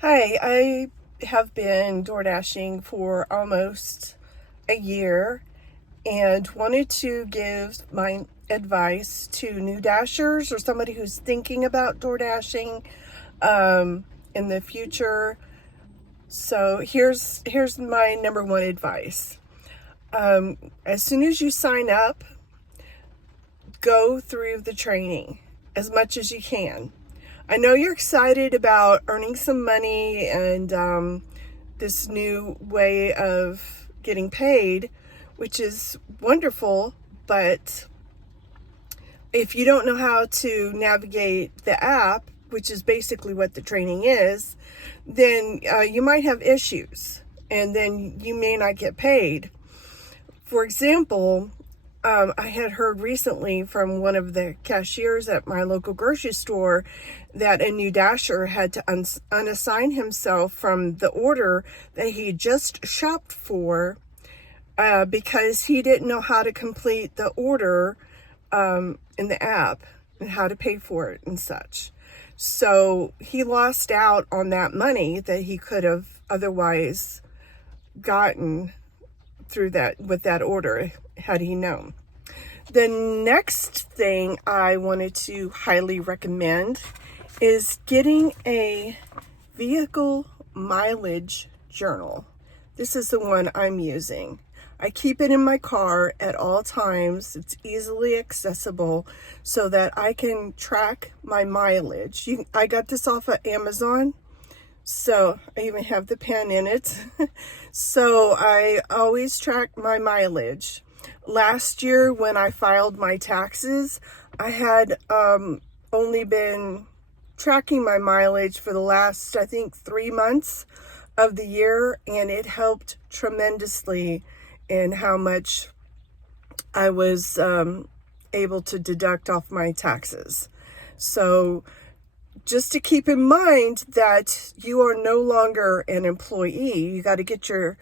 Hi, I have been door dashing for almost a year and wanted to give my advice to new dashers or somebody who's thinking about door dashing in the future. So here's my number one advice. As soon as you sign up, go through the training as much as you can. I know you're excited about earning some money and this new way of getting paid, which is wonderful, but if you don't know how to navigate the app, which is basically what the training is, then you might have issues and then you may not get paid. For example, I had heard recently from one of the cashiers at my local grocery store that a new dasher had to unassign himself from the order that he just shopped for because he didn't know how to complete the order in the app and how to pay for it and such. So he lost out on that money that he could have otherwise gotten through that with that order had he known. The next thing I wanted to highly recommend is getting a vehicle mileage journal. This is the one I'm using. I keep it in my car at all times. It's easily accessible so that I can track my mileage. I got this off of Amazon. So I even have the pen in it. So I always track my mileage. Last year when I filed my taxes, I had only been tracking my mileage for the last, I think, 3 months of the year, and it helped tremendously in how much I was able to deduct off my taxes. So just to keep in mind that you are no longer an employee. You got to get your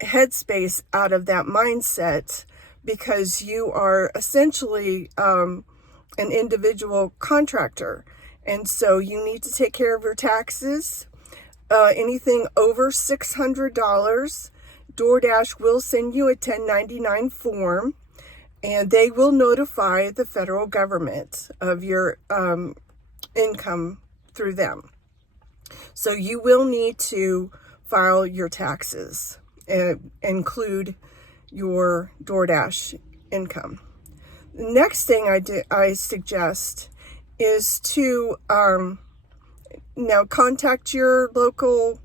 headspace out of that mindset because you are essentially an individual contractor. And so you need to take care of your taxes. Anything over $600, DoorDash will send you a 1099 form, and they will notify the federal government of your income through them. So you will need to file your taxes and include your DoorDash income. The next thing I suggest is to now contact your local,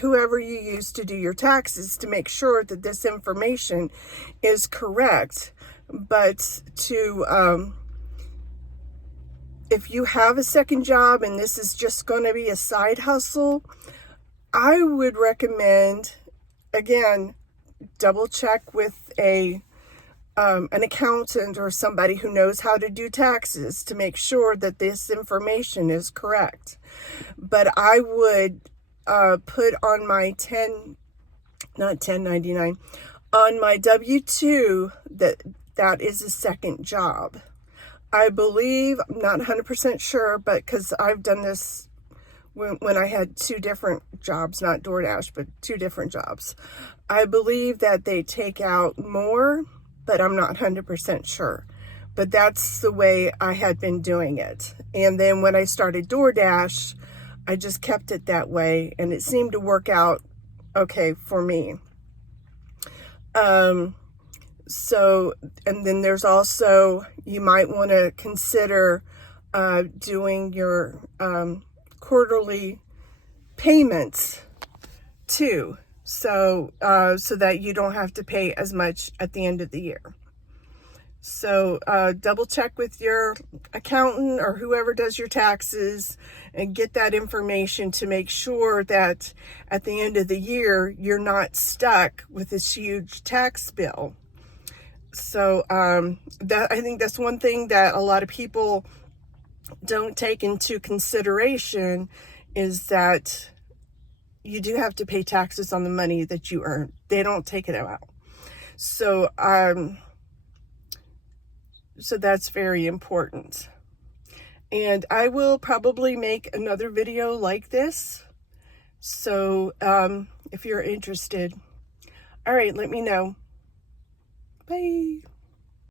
whoever you use to do your taxes, to make sure that this information is correct. But to if you have a second job and this is just going to be a side hustle, I would recommend, again, double check with an accountant or somebody who knows how to do taxes to make sure that this information is correct. But I would put on my not 1099, on my W-2 that is a second job. I believe, I'm not 100% sure, but because I've done this when I had two different jobs, not DoorDash, but two different jobs. I believe that they take out more, but I'm not 100% sure. But that's the way I had been doing it. And then when I started DoorDash, I just kept it that way, and it seemed to work out okay for me. So, and then there's also, you might want to consider doing your quarterly payments too, so that you don't have to pay as much at the end of the year. So double check with your accountant or whoever does your taxes and get that information to make sure that at the end of the year you're not stuck with this huge tax bill. So that, I think that's one thing that a lot of people don't take into consideration, is that you do have to pay taxes on the money that you earn. They don't take it out. So so that's very important. And I will probably make another video like this So if you're interested, all right, let me know. Bye.